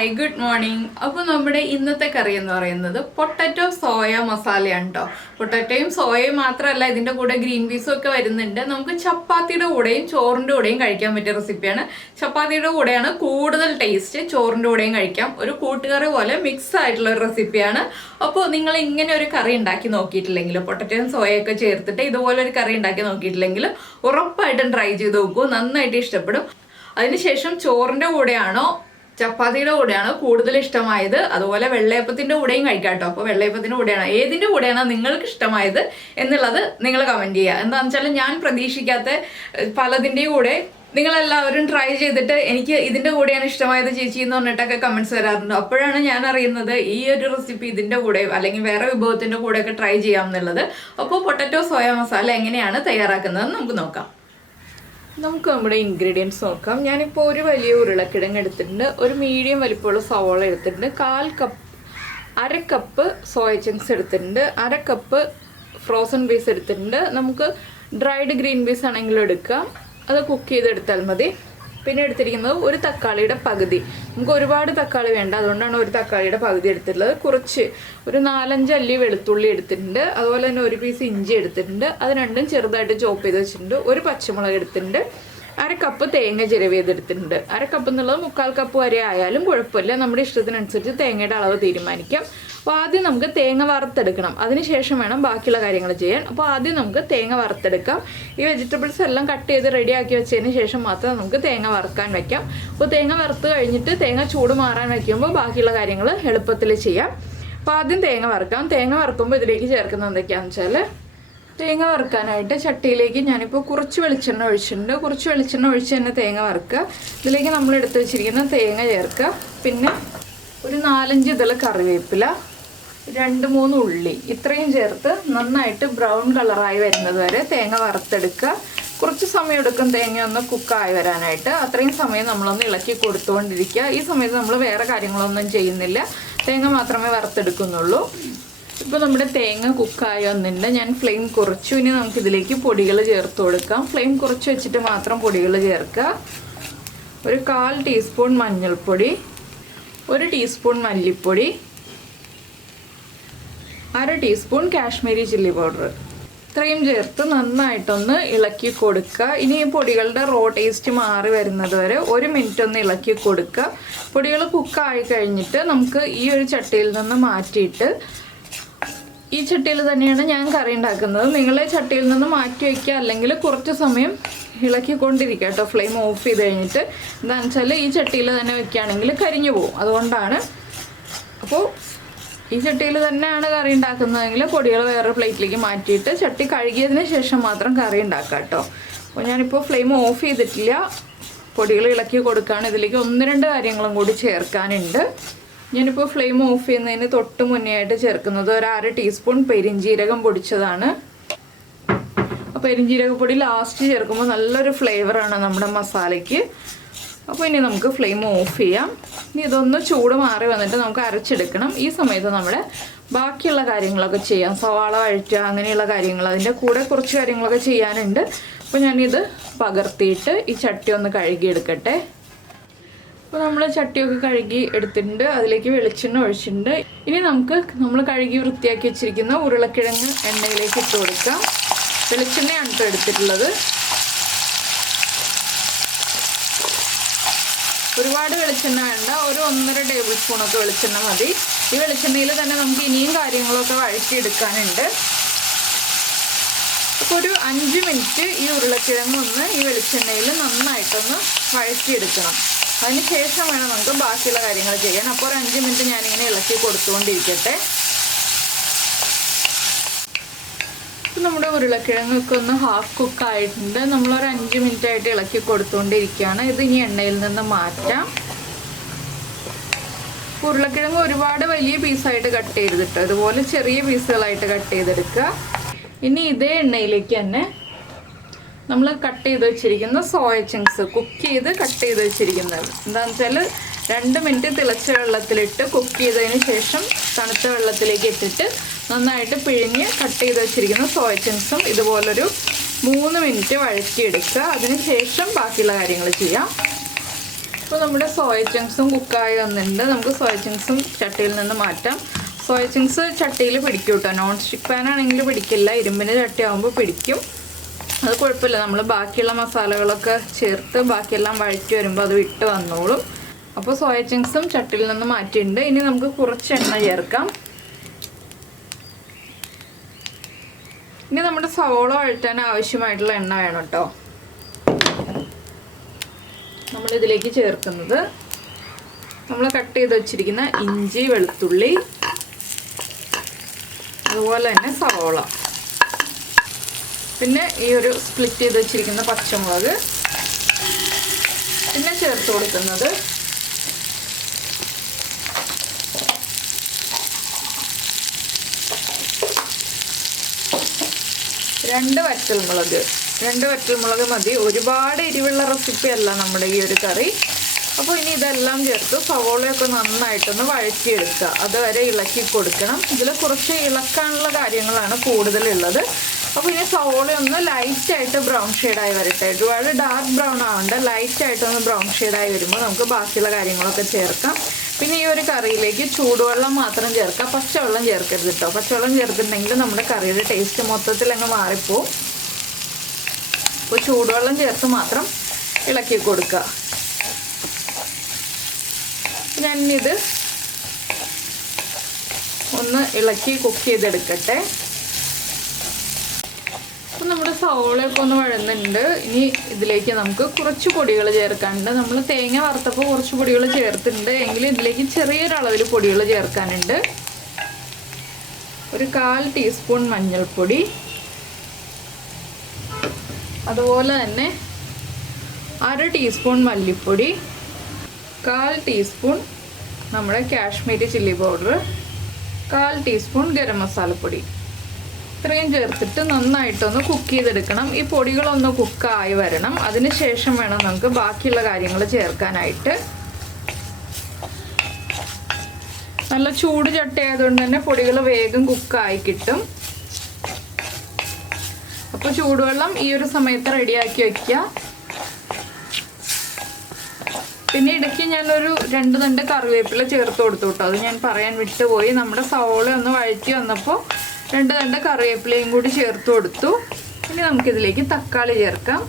Hi good morning. അപ്പോൾ നമ്മുടെ ഇന്നത്തെ കറി എന്ന് പറയുന്നത് പൊട്ടാറ്റോ സോയ മസാലയാണ് കേട്ടോ. പൊട്ടാറ്റോയും സോയയും മാത്രമല്ല, ഇതിൻ്റെ കൂടെ ഗ്രീൻ പീസും ഒക്കെ വരുന്നുണ്ട്. നമുക്ക് ചപ്പാത്തിയുടെ കൂടെയും ചോറിൻ്റെ കൂടെയും കഴിക്കാൻ പറ്റിയ റെസിപ്പിയാണ്. ചപ്പാത്തിയുടെ കൂടെയാണ് കൂടുതൽ ടേസ്റ്റ്, ചോറിൻ്റെ കൂടെയും കഴിക്കാം. ഒരു കൂട്ടുകറി പോലെ മിക്സ് ആയിട്ടുള്ള ഒരു റെസിപ്പിയാണ്. അപ്പോൾ നിങ്ങൾ ഇങ്ങനെ ഒരു കറി ഉണ്ടാക്കി നോക്കിയിട്ടില്ലെങ്കിൽ, പൊട്ടാറ്റോയും സോയയൊക്കെ ചേർത്തിട്ട് ഇതുപോലെ ഒരു കറി ഉണ്ടാക്കി നോക്കിയിട്ടില്ലെങ്കിൽ ഉറപ്പായിട്ടും ട്രൈ ചെയ്ത് നോക്കൂ, നന്നായിട്ട് ഇഷ്ടപ്പെടും. അതിനുശേഷം ചോറിൻ്റെ കൂടെയാണോ ചപ്പാത്തിയുടെ കൂടെയാണോ കൂടുതൽ ഇഷ്ടമായത്, അതുപോലെ വെള്ളയപ്പത്തിൻ്റെ കൂടെയും കഴിക്കാം കേട്ടോ. അപ്പോൾ വെള്ളയപ്പത്തിൻ്റെ കൂടെയാണോ, ഏതിൻ്റെ കൂടെയാണോ നിങ്ങൾക്ക് ഇഷ്ടമായത് എന്നുള്ളത് നിങ്ങൾ കമൻറ്റ് ചെയ്യുക. എന്താണെന്ന് വെച്ചാൽ ഞാൻ പ്രതീക്ഷിക്കാത്ത പലതിൻ്റെയും കൂടെ നിങ്ങളെല്ലാവരും ട്രൈ ചെയ്തിട്ട് എനിക്ക് ഇതിൻ്റെ കൂടെയാണ് ഇഷ്ടമായത് ചേച്ചി എന്ന് പറഞ്ഞിട്ടൊക്കെ കമൻറ്റ്സ് വരാറുണ്ട്. അപ്പോഴാണ് ഞാൻ അറിയുന്നത് ഈ ഒരു റെസിപ്പി ഇതിൻ്റെ കൂടെ അല്ലെങ്കിൽ വേറെ വിഭവത്തിൻ്റെ കൂടെയൊക്കെ ട്രൈ ചെയ്യാം എന്നുള്ളത്. അപ്പോൾ പൊട്ടാറ്റോ സോയ മസാല എങ്ങനെയാണ് തയ്യാറാക്കുന്നതെന്ന് നമുക്ക് നോക്കാം. നമുക്ക് നമ്മുടെ ഇൻഗ്രീഡിയൻസ് നോക്കാം. ഞാനിപ്പോൾ ഒരു വലിയ ഉരുളക്കിഴങ്ങ് എടുത്തിട്ടുണ്ട്, ഒരു മീഡിയം വലിപ്പമുള്ള സവോള എടുത്തിട്ടുണ്ട്, അര കപ്പ് സോയ ചങ്ക്സ് എടുത്തിട്ടുണ്ട്, അര കപ്പ് ഫ്രോസൺ പീസ് എടുത്തിട്ടുണ്ട്. നമുക്ക് ഡ്രൈഡ് ഗ്രീൻ പീസ് ആണെങ്കിലും എടുക്കാം, അത് കുക്ക് ചെയ്തെടുത്താൽ മതി. പിന്നെ എടുത്തിരിക്കുന്നത് ഒരു തക്കാളിയുടെ പകുതി. നമുക്ക് ഒരുപാട് തക്കാളി വേണ്ട, അതുകൊണ്ടാണ് ഒരു തക്കാളിയുടെ പകുതി എടുത്തിട്ടുള്ളത്. കുറച്ച് ഒരു 4-5 അല്ലി വെളുത്തുള്ളി എടുത്തിട്ടുണ്ട്, അതുപോലെ തന്നെ ഒരു പീസ് ഇഞ്ചി എടുത്തിട്ടുണ്ട്, അത് രണ്ടും ചെറുതായിട്ട് ചോപ്പ് ചെയ്ത് വെച്ചിട്ടുണ്ട്. ഒരു പച്ചമുളക് എടുത്തിട്ടുണ്ട്, അര കപ്പ് തേങ്ങ ചിരവിയതെടുത്തിട്ടുണ്ട്. അര കപ്പ് എന്നുള്ളത് 1/4 കപ്പ് വരെ ആയാലും കുഴപ്പമില്ല, നമ്മുടെ ഇഷ്ടത്തിനനുസരിച്ച് തേങ്ങയുടെ അളവ് തീരുമാനിക്കാം. അപ്പോൾ ആദ്യം നമുക്ക് തേങ്ങ വറുത്തെടുക്കണം, അതിനുശേഷം വേണം ബാക്കിയുള്ള കാര്യങ്ങൾ ചെയ്യാൻ. അപ്പോൾ ആദ്യം നമുക്ക് തേങ്ങ വറുത്തെടുക്കാം. ഈ വെജിറ്റബിൾസ് എല്ലാം കട്ട് ചെയ്ത് റെഡിയാക്കി വെച്ചതിന് ശേഷം മാത്രം നമുക്ക് തേങ്ങ വറുക്കാൻ വയ്ക്കാം. അപ്പോൾ തേങ്ങ വറുത്ത് കഴിഞ്ഞിട്ട് തേങ്ങ ചൂട് മാറാൻ വയ്ക്കുമ്പോൾ ബാക്കിയുള്ള കാര്യങ്ങൾ എളുപ്പത്തിൽ ചെയ്യാം. അപ്പോൾ ആദ്യം തേങ്ങ വറുക്കാം. തേങ്ങ വറുക്കുമ്പോൾ ഇതിലേക്ക് ചേർക്കുന്നത് എന്തൊക്കെയാണെന്ന് വെച്ചാൽ, തേങ്ങ വറുക്കാനായിട്ട് ചട്ടിയിലേക്ക് ഞാനിപ്പോൾ കുറച്ച് വെളിച്ചെണ്ണ ഒഴിച്ചിട്ടുണ്ട്. കുറച്ച് വെളിച്ചെണ്ണ ഒഴിച്ച് തന്നെ തേങ്ങ വറുക്കുക. ഇതിലേക്ക് നമ്മൾ എടുത്ത് വെച്ചിരിക്കുന്ന തേങ്ങ ചേർക്കുക. പിന്നെ ഒരു 4-5 ഇതൾ കറിവേപ്പില, 2-3 ഉള്ളി, ഇത്രയും ചേർത്ത് നന്നായിട്ട് ബ്രൗൺ കളറായി വരുന്നത് വരെ തേങ്ങ വറുത്തെടുക്കുക. കുറച്ച് സമയം എടുക്കും തേങ്ങ ഒന്ന് കുക്കായി വരാനായിട്ട്. അത്രയും സമയം നമ്മളൊന്ന് ഇളക്കി കൊടുത്തുകൊണ്ടിരിക്കുക. ഈ സമയത്ത് നമ്മൾ വേറെ കാര്യങ്ങളൊന്നും ചെയ്യുന്നില്ല, തേങ്ങ മാത്രമേ വറുത്തെടുക്കുന്നുള്ളൂ. ഇപ്പോൾ നമ്മുടെ തേങ്ങ കുക്കായി വന്നിട്ടുണ്ട്. ഞാൻ ഫ്ലെയിം കുറച്ചു. ഇനി നമുക്കിതിലേക്ക് പൊടികൾ ചേർത്ത് കൊടുക്കാം. ഫ്ലെയിം കുറച്ച് വെച്ചിട്ട് മാത്രം പൊടികൾ ചേർക്കുക. ഒരു 1/4 ടീസ്പൂൺ മഞ്ഞൾപ്പൊടി, 1 ടീസ്പൂൺ മല്ലിപ്പൊടി, 1/2 ടീസ്പൂൺ കാശ്മീരി ചില്ലി പൗഡർ, ഇത്രയും ചേർത്ത് നന്നായിട്ടൊന്ന് ഇളക്കി കൊടുക്കുക. ഇനി ഈ പൊടികളുടെ റോ ടേസ്റ്റ് മാറി വരുന്നത് വരെ 1 മിനിറ്റ് ഒന്ന് ഇളക്കി കൊടുക്കുക. പൊടികൾ കുക്കായി കഴിഞ്ഞിട്ട് നമുക്ക് ഈ ഒരു ചട്ടിയിൽ നിന്ന് മാറ്റിയിട്ട്, ഈ ചട്ടിയിൽ തന്നെയാണ് ഞാൻ കറി ഉണ്ടാക്കുന്നത്, നിങ്ങൾ ചട്ടിയിൽ നിന്ന് മാറ്റി വയ്ക്കുക, അല്ലെങ്കിൽ കുറച്ച് സമയം ഇളക്കിക്കൊണ്ടിരിക്കുക കേട്ടോ. ഫ്ലെയിം ഓഫ് ചെയ്ത് കഴിഞ്ഞിട്ട്, എന്താണെന്ന് വെച്ചാൽ ഈ ചട്ടിയിൽ തന്നെ വെക്കുകയാണെങ്കിൽ കരിഞ്ഞു പോകും, അതുകൊണ്ടാണ്. അപ്പോൾ ഈ ചട്ടിയിൽ തന്നെയാണ് കറി ഉണ്ടാക്കുന്നതെങ്കിൽ പൊടികൾ വേറെ പ്ലേറ്റിലേക്ക് മാറ്റിയിട്ട് ചട്ടി കഴുകിയതിന് ശേഷം മാത്രം കറി ഉണ്ടാക്കുക കേട്ടോ. അപ്പോൾ ഞാനിപ്പോൾ ഫ്ലെയിം ഓഫ് ചെയ്തിട്ടില്ല, പൊടികൾ ഇളക്കി കൊടുക്കുകയാണ്. ഇതിലേക്ക് 1-2 കാര്യങ്ങളും കൂടി ചേർക്കാനുണ്ട്. ഞാനിപ്പോൾ ഫ്ലെയിം ഓഫ് ചെയ്യുന്നതിന് തൊട്ട് മുന്നേ ആയിട്ട് ചേർക്കുന്നത് ഒരു 1/2 ടീസ്പൂൺ പെരിഞ്ജീരകം പൊടിച്ചതാണ്. അപ്പോൾ പെരിഞ്ജീരകപ്പൊടി ലാസ്റ്റ് ചേർക്കുമ്പോൾ നല്ലൊരു ഫ്ലേവറാണ് നമ്മുടെ മസാലയ്ക്ക്. അപ്പോൾ ഇനി നമുക്ക് ഫ്ലെയിം ഓഫ് ചെയ്യാം. ഇനി ഇതൊന്ന് ചൂട് മാറി വന്നിട്ട് നമുക്ക് അരച്ചെടുക്കണം. ഈ സമയത്ത് നമ്മുടെ ബാക്കിയുള്ള കാര്യങ്ങളൊക്കെ ചെയ്യാം, സവാള വഴറ്റുക, അങ്ങനെയുള്ള കാര്യങ്ങൾ, അതിൻ്റെ കൂടെ കുറച്ച് കാര്യങ്ങളൊക്കെ ചെയ്യാനുണ്ട്. അപ്പോൾ ഞാനിത് പകർത്തിയിട്ട് ഈ ചട്ടി ഒന്ന് കഴുകിയെടുക്കട്ടെ. അപ്പോൾ നമ്മൾ ചട്ടിയൊക്കെ കഴുകി എടുത്തിട്ടുണ്ട്, അതിലേക്ക് വെളിച്ചെണ്ണ ഒഴിച്ചിട്ടുണ്ട്. ഇനി നമുക്ക് നമ്മൾ കഴുകി വൃത്തിയാക്കി വെച്ചിരിക്കുന്ന ഉരുളക്കിഴങ്ങ് എണ്ണയിലേക്ക് ഇട്ട് കൊടുക്കാം. വെളിച്ചെണ്ണയാണ് ഇപ്പോൾ എടുത്തിട്ടുള്ളത്. ഒരുപാട് വെളിച്ചെണ്ണ വേണ്ട, ഒരു 1.5 ടേബിൾ സ്പൂണൊക്കെ വെളിച്ചെണ്ണ മതി. ഈ വെളിച്ചെണ്ണയിൽ തന്നെ നമുക്ക് ഇനിയും കാര്യങ്ങളൊക്കെ വഴറ്റിയെടുക്കാനുണ്ട്. അപ്പോൾ ഒരു 5 മിനിറ്റ് ഈ ഉരുളക്കിഴങ്ങ് ഒന്ന് ഈ വെളിച്ചെണ്ണയിൽ നന്നായിട്ടൊന്ന് വഴറ്റിയെടുക്കണം. അതിന് ശേഷം വേണം നമുക്ക് ബാക്കിയുള്ള കാര്യങ്ങൾ ചെയ്യാൻ. അപ്പോൾ ഒരു 5 മിനിറ്റ് ഞാനിങ്ങനെ ഇളക്കി കൊടുത്തുകൊണ്ടിരിക്കട്ടെ. ഇപ്പം നമ്മുടെ ഉരുളക്കിഴങ്ങൊക്കെ ഒന്ന് ഹാഫ് കുക്കായിട്ടുണ്ട്. നമ്മളൊരു 5 മിനിറ്റ് ആയിട്ട് ഇളക്കി കൊടുത്തുകൊണ്ടിരിക്കുകയാണ്. ഇത് ഇനി എണ്ണയിൽ നിന്ന് മാറ്റാം. ഉരുളക്കിഴങ്ങ് ഒരുപാട് വലിയ പീസായിട്ട് കട്ട് ചെയ്തിട്ട് ഇതുപോലെ ചെറിയ പീസുകളായിട്ട് കട്ട് ചെയ്തെടുക്കുക. ഇനി ഇതേ എണ്ണയിലേക്ക് തന്നെ നമ്മൾ കട്ട് ചെയ്ത് വെച്ചിരിക്കുന്ന സോയ ചങ്ക്സ്, കുക്ക് ചെയ്ത് കട്ട് ചെയ്ത് വെച്ചിരിക്കുന്നത്, എന്താണെന്ന് വെച്ചാൽ 2 മിനിറ്റ് തിളച്ച വെള്ളത്തിലിട്ട് കുക്ക് ചെയ്തതിന് ശേഷം തണുത്ത വെള്ളത്തിലേക്ക് ഇട്ടിട്ട് നന്നായിട്ട് പിഴിഞ്ഞ് കട്ട് ചെയ്ത് വെച്ചിരിക്കുന്ന സോയ ചങ്ക്സും ഇതുപോലൊരു 3 മിനിറ്റ് വഴറ്റിയെടുക്കുക. അതിന് ശേഷം ബാക്കിയുള്ള കാര്യങ്ങൾ ചെയ്യാം. അപ്പോൾ നമ്മുടെ സോയ ചങ്ക്സും കുക്കായി വന്നിട്ടുണ്ട്. നമുക്ക് സോയ ചങ്ക്സും ചട്ടിയിൽ നിന്ന് മാറ്റാം. സോയ ചങ്ക്സ് ചട്ടിയിൽ പിടിക്കും കേട്ടോ. നോൺ സ്റ്റിക്ക് പാൻ ആണെങ്കിൽ പിടിക്കില്ല, ഇരുമ്പിൻ്റെ ചട്ടി ആകുമ്പോൾ പിടിക്കും. അത് കുഴപ്പമില്ല, നമ്മൾ ബാക്കിയുള്ള മസാലകളൊക്കെ ചേർത്ത് ബാക്കിയെല്ലാം വഴറ്റി വരുമ്പോൾ അത് വിട്ട് വന്നോളും. അപ്പോൾ സോയ ചങ്ക്സും ചട്ടിയിൽ നിന്ന് മാറ്റിയിട്ടുണ്ട്. ഇനി നമുക്ക് കുറച്ച് എണ്ണ ചേർക്കാം. ഇനി നമ്മുടെ സവോള വഴറ്റാൻ ആവശ്യമായിട്ടുള്ള എണ്ണ വേണം കേട്ടോ. നമ്മളിതിലേക്ക് ചേർക്കുന്നത് നമ്മൾ കട്ട് ചെയ്ത് വെച്ചിരിക്കുന്ന ഇഞ്ചി, വെളുത്തുള്ളി, അതുപോലെ തന്നെ സവോള, പിന്നെ ഈ ഒരു സ്പ്ലിറ്റ് ചെയ്ത് വെച്ചിരിക്കുന്ന പച്ചമുളക്, പിന്നെ ചേർത്ത് കൊടുക്കുന്നത് രണ്ട് വറ്റൽമുളക് മതി. ഒരുപാട് എരിവുള്ള റെസിപ്പി അല്ല നമ്മുടെ ഈ ഒരു കറി. അപ്പോൾ ഇനി ഇതെല്ലാം ചേർത്ത് സവോളയൊക്കെ നന്നായിട്ടൊന്ന് വഴറ്റിയെടുക്കുക. അതുവരെ ഇളക്കി കൊടുക്കണം. ഇതിൽ കുറച്ച് ഇളക്കാനുള്ള കാര്യങ്ങളാണ് കൂടുതലുള്ളത്. അപ്പോൾ ഇനി സവോള ഒന്ന് ലൈറ്റായിട്ട് ബ്രൗൺ ഷെയ്ഡായി വരട്ടെ. ഒരുപാട് ഡാർക്ക് ബ്രൗൺ ആവണ്ട, ലൈറ്റായിട്ടൊന്ന് ബ്രൗൺ ഷെയ്ഡായി വരുമ്പോൾ നമുക്ക് ബാക്കിയുള്ള കാര്യങ്ങളൊക്കെ ചേർക്കാം. പിന്നെ ഈ ഒരു കറിയിലേക്ക് ചൂടുവെള്ളം മാത്രം ചേർക്കാം, പച്ചവെള്ളം ചേർക്കരുത് കേട്ടോ. പച്ചവെള്ളം ചേർത്തിട്ടുണ്ടെങ്കിൽ നമ്മുടെ കറിയുടെ ടേസ്റ്റ് മൊത്തത്തിൽ അങ്ങ് മാറിപ്പോവും. അപ്പോൾ ചൂടുവെള്ളം ചേർത്ത് മാത്രം ഇളക്കി കൊടുക്കുക. ഞാനിത് ഒന്ന് ഇളക്കി കുക്ക് ചെയ്തെടുക്കട്ടെ. അപ്പോൾ നമ്മുടെ സവോളയൊക്കെ ഒന്ന് വഴന്നുണ്ട്. ഇനി ഇതിലേക്ക് നമുക്ക് കുറച്ച് പൊടികൾ ചേർക്കാനുണ്ട്. നമ്മൾ തേങ്ങ വറുത്തപ്പോൾ കുറച്ച് പൊടികൾ ചേർത്തിട്ടുണ്ട്, എങ്കിലും ഇതിലേക്ക് ചെറിയൊരളവിൽ പൊടികൾ ചേർക്കാനുണ്ട്. ഒരു 1/4 ടീസ്പൂൺ മഞ്ഞൾപ്പൊടി, അതുപോലെ തന്നെ 1/2 ടീസ്പൂൺ മല്ലിപ്പൊടി, 1/4 ടീസ്പൂൺ നമ്മുടെ Kashmiri chilli powder, 1/4 teaspoon garam മസാലപ്പൊടി. ഇത്രയും ചേർത്തിട്ട് നന്നായിട്ടൊന്ന് കുക്ക് ചെയ്തെടുക്കണം. ഈ പൊടികളൊന്ന് കുക്കായി വരണം. അതിന് ശേഷം വേണം നമുക്ക് ബാക്കിയുള്ള കാര്യങ്ങൾ ചേർക്കാനായിട്ട്. നല്ല ചൂട് ചട്ടി ആയതുകൊണ്ട് തന്നെ പൊടികൾ വേഗം കുക്കായി കിട്ടും. അപ്പോൾ ചൂടുവെള്ളം ഈ ഒരു സമയത്ത് റെഡിയാക്കി വയ്ക്കുക. പിന്നെ ഇടയ്ക്ക് ഞാനൊരു 2 തണ്ട് കറിവേപ്പില ചേർത്ത് കൊടുത്തു കേട്ടോ. അത് ഞാൻ പറയാൻ വിട്ടുപോയി. നമ്മുടെ സവോള ഒന്ന് വഴറ്റി വന്നപ്പോൾ 2 തണ്ട് കറിവേപ്പിലയും കൂടി ചേർത്ത് കൊടുത്തു. ഇനി നമുക്കിതിലേക്ക് തക്കാളി ചേർക്കാം.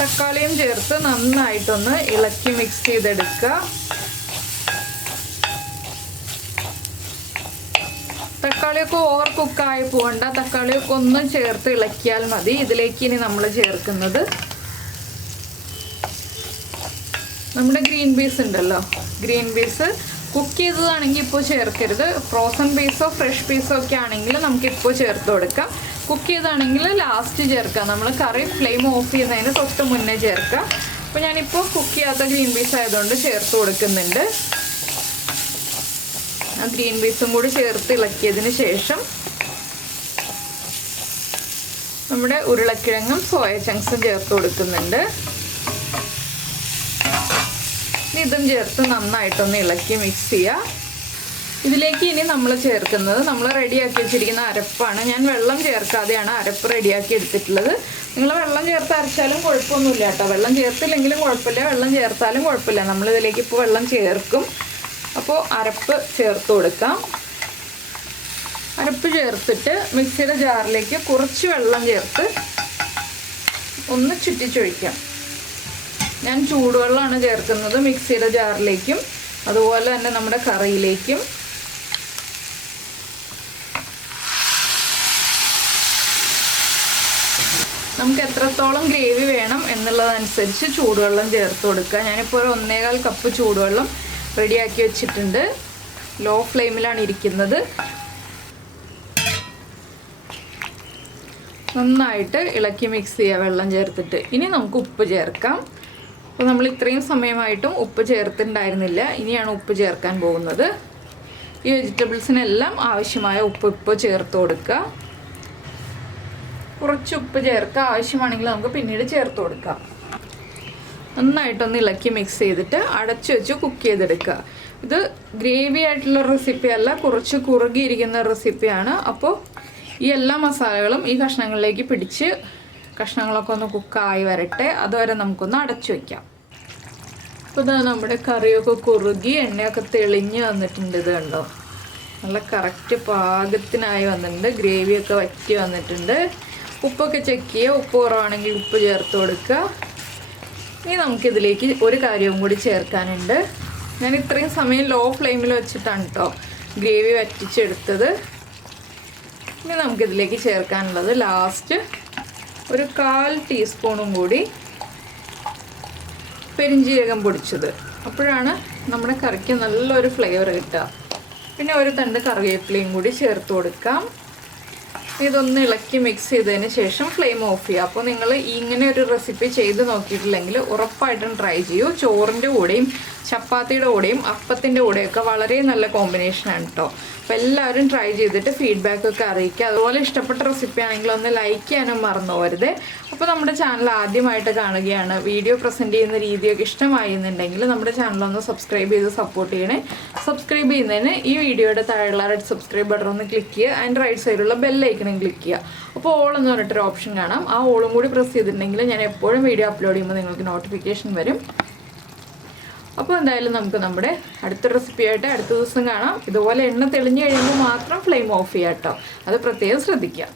തക്കാളിയും ചേർത്ത് നന്നായിട്ടൊന്ന് ഇളക്കി മിക്സ് ചെയ്തെടുക്കുക. തക്കാളിയൊക്കെ ഓവർ കുക്കായി പോകണ്ട, തക്കാളിയൊക്കെ ഒന്ന് ചേർത്ത് ഇളക്കിയാൽ മതി. ഇതിലേക്ക് ഇനി നമ്മൾ ചേർക്കുന്നത് നമ്മുടെ ഗ്രീൻ പീസ് ഉണ്ടല്ലോ. ഗ്രീൻ പീസ് കുക്ക് ചെയ്തതാണെങ്കിൽ ഇപ്പോൾ ചേർക്കരുത്. ഫ്രോസൺ പീസോ ഫ്രഷ് പീസോ ഒക്കെ ആണെങ്കിൽ നമുക്കിപ്പോൾ ചേർത്ത് കൊടുക്കാം. കുക്ക് ചെയ്താണെങ്കിൽ ലാസ്റ്റ് ചേർക്കാം. നമ്മൾ കറി ഫ്ലെയിം ഓഫ് ചെയ്യുന്നതിന് തൊട്ട് മുന്നേ ചേർക്കാം. അപ്പോൾ ഞാനിപ്പോൾ കുക്ക് ചെയ്യാത്ത ഗ്രീൻ പീസ് ആയതുകൊണ്ട് ചേർത്ത് കൊടുക്കുന്നുണ്ട്. ആ ഗ്രീൻ പീസും കൂടി ചേർത്ത് ഇളക്കിയതിന് ശേഷം നമ്മുടെ ഉരുളക്കിഴങ്ങും സോയ ചങ്ക്സും ചേർത്ത് കൊടുക്കുന്നുണ്ട്. ഇതും ചേർത്ത് നന്നായിട്ടൊന്ന് ഇളക്കി മിക്സ് ചെയ്യുക. ഇതിലേക്ക് ഇനി നമ്മൾ ചേർക്കുന്നത് നമ്മൾ റെഡിയാക്കി വെച്ചിരിക്കുന്ന അരപ്പാണ്. ഞാൻ വെള്ളം ചേർക്കാതെയാണ് അരപ്പ് റെഡിയാക്കി എടുത്തിട്ടുള്ളത്. നിങ്ങൾ വെള്ളം ചേർത്ത് അരച്ചാലും കുഴപ്പമൊന്നുമില്ല കേട്ടോ. വെള്ളം ചേർത്തില്ലെങ്കിലും കുഴപ്പമില്ല, വെള്ളം ചേർത്താലും കുഴപ്പമില്ല. നമ്മളിതിലേക്ക് ഇപ്പോൾ വെള്ളം ചേർക്കും. അപ്പോൾ അരപ്പ് ചേർത്ത് കൊടുക്കാം. അരപ്പ് ചേർത്തിട്ട് മിക്സിയുടെ ജാറിലേക്ക് കുറച്ച് വെള്ളം ചേർത്ത് ഒന്ന് ചുറ്റിച്ചൊഴിക്കാം. ഞാൻ ചൂടുവെള്ളമാണ് ചേർക്കുന്നത് മിക്സിയുടെ ജാറിലേക്കും അതുപോലെ തന്നെ നമ്മുടെ കറിയിലേക്കും. നമുക്ക് എത്രത്തോളം ഗ്രേവി വേണം എന്നുള്ളതനുസരിച്ച് ചൂടുവെള്ളം ചേർത്ത് കൊടുക്കുക. ഞാനിപ്പോൾ ഒരു 1.25 കപ്പ് ചൂടുവെള്ളം റെഡിയാക്കി വെച്ചിട്ടുണ്ട്. ലോ ഫ്ലെയിമിലാണ് ഇരിക്കുന്നത്. നന്നായിട്ട് ഇളക്കി മിക്സ് ചെയ്യുക വെള്ളം ചേർത്തിട്ട്. ഇനി നമുക്ക് ഉപ്പ് ചേർക്കാം. അപ്പോൾ നമ്മൾ ഇത്രയും സമയമായിട്ടും ഉപ്പ് ചേർത്തിട്ടുണ്ടായിരുന്നില്ല. ഇനിയാണ് ഉപ്പ് ചേർക്കാൻ പോകുന്നത്. ഈ വെജിറ്റബിൾസിനെല്ലാം ആവശ്യമായ ഉപ്പ് ഇപ്പോൾ ചേർത്ത് കൊടുക്കുക. കുറച്ച് ഉപ്പ് ചേർക്കുക, ആവശ്യമാണെങ്കിൽ നമുക്ക് പിന്നീട് ചേർത്ത് കൊടുക്കാം. നന്നായിട്ടൊന്ന് ഇളക്കി മിക്സ് ചെയ്തിട്ട് അടച്ചു വെച്ച് കുക്ക് ചെയ്തെടുക്കുക. ഇത് ഗ്രേവി ആയിട്ടുള്ള റെസിപ്പി അല്ല, കുറച്ച് കുറുകിയിരിക്കുന്ന റെസിപ്പിയാണ്. അപ്പോൾ ഈ എല്ലാ മസാലകളും ഈ കഷ്ണങ്ങളിലേക്ക് പിടിച്ച് കഷ്ണങ്ങളൊക്കെ ഒന്ന് കുക്കായി വരട്ടെ. അതുവരെ നമുക്കൊന്ന് അടച്ചു വയ്ക്കാം. അപ്പോൾ ഇതാ നമ്മുടെ കറിയൊക്കെ കുറുകി എണ്ണയൊക്കെ തെളിഞ്ഞ് വന്നിട്ടുണ്ട്. ഇത് കണ്ടോ, നല്ല കറക്റ്റ് പാകത്തിനായി വന്നിട്ടുണ്ട്. ഗ്രേവിയൊക്കെ വറ്റി വന്നിട്ടുണ്ട്. ഉപ്പൊക്കെ ചെക്ക് ചെയ്യുക. ഉപ്പ് കുറവാണെങ്കിൽ ഉപ്പ് ചേർത്ത് കൊടുക്കുക. ഇനി നമുക്കിതിലേക്ക് ഒരു കാര്യവും കൂടി ചേർക്കാനുണ്ട്. ഞാൻ ഇത്രയും സമയം ലോ ഫ്ലെയിമിൽ വെച്ചിട്ടാണ് കേട്ടോ ഗ്രേവി വറ്റിച്ചെടുത്തത്. ഇനി നമുക്കിതിലേക്ക് ചേർക്കാനുള്ളത് ലാസ്റ്റ് ഒരു 1/4 ടീസ്പൂണും കൂടി പെരിഞ്ജീരകം പൊടിച്ചത്. അപ്പോഴാണ് നമ്മുടെ കറിക്ക് നല്ലൊരു ഫ്ലേവർ കിട്ടുക. പിന്നെ ഒരു തണ്ട് കറിവേപ്പിലയും കൂടി ചേർത്ത് കൊടുക്കാം. ഇതൊന്ന് ഇളക്കി മിക്സ് ചെയ്തതിന് ശേഷം ഫ്ലെയിം ഓഫ് ചെയ്യുക. അപ്പോൾ നിങ്ങൾ ഇങ്ങനെ ഒരു റെസിപ്പി ചെയ്ത് നോക്കിയിട്ടില്ലെങ്കിൽ ഉറപ്പായിട്ടും ട്രൈ ചെയ്യൂ. ചോറിൻ്റെ കൂടെയും ചപ്പാത്തിയുടെ കൂടെയും അപ്പത്തിൻ്റെ കൂടെയൊക്കെ വളരെ നല്ല കോമ്പിനേഷനാണ് കേട്ടോ. അപ്പോൾ എല്ലാവരും ട്രൈ ചെയ്തിട്ട് ഫീഡ്ബാക്കൊക്കെ അറിയിക്കുക. അതുപോലെ ഇഷ്ടപ്പെട്ട റെസിപ്പി ആണെങ്കിൽ ഒന്ന് ലൈക്ക് ചെയ്യാനും മറന്നു പോകരുത്. അപ്പോൾ നമ്മുടെ ചാനൽ ആദ്യമായിട്ട് കാണുകയാണ്, വീഡിയോ പ്രസൻറ്റ് ചെയ്യുന്ന രീതിയൊക്കെ ഇഷ്ടമായി എന്നുണ്ടെങ്കിൽ നമ്മുടെ ചാനലൊന്ന് സബ്സ്ക്രൈബ് ചെയ്ത് സപ്പോർട്ട് ചെയ്യണേ. സബ്സ്ക്രൈബ് ചെയ്യുന്നതിന് ഈ വീഡിയോയുടെ താഴെയുള്ള റെഡ് സബ്സ്ക്രൈബ് ബട്ടൺ ഒന്ന് ക്ലിക്ക് ചെയ്യുക. ആൻഡ് റൈറ്റ് സൈഡിലുള്ള ബെല്ലൈക്കണും ക്ലിക്ക് ചെയ്യുക. അപ്പോൾ ഓൾ എന്ന് പറഞ്ഞിട്ടൊരു ഓപ്ഷൻ കാണാം. ആ ഓളും കൂടി പ്രസ് ചെയ്തിട്ടുണ്ടെങ്കിൽ ഞാൻ എപ്പോഴും വീഡിയോ അപ്ലോഡ് ചെയ്യുമ്പോൾ നിങ്ങൾക്ക് നോട്ടിഫിക്കേഷൻ വരും. അപ്പോൾ എന്തായാലും നമുക്ക് നമ്മുടെ അടുത്ത റെസിപ്പിയായിട്ട് അടുത്ത ദിവസം കാണാം. ഇതുപോലെ എണ്ണ തെളിഞ്ഞ് കഴിയുമ്പോൾ മാത്രം ഫ്ലെയിം ഓഫ് ചെയ്യാം കേട്ടോ. അത് പ്രത്യേകം ശ്രദ്ധിക്കുക.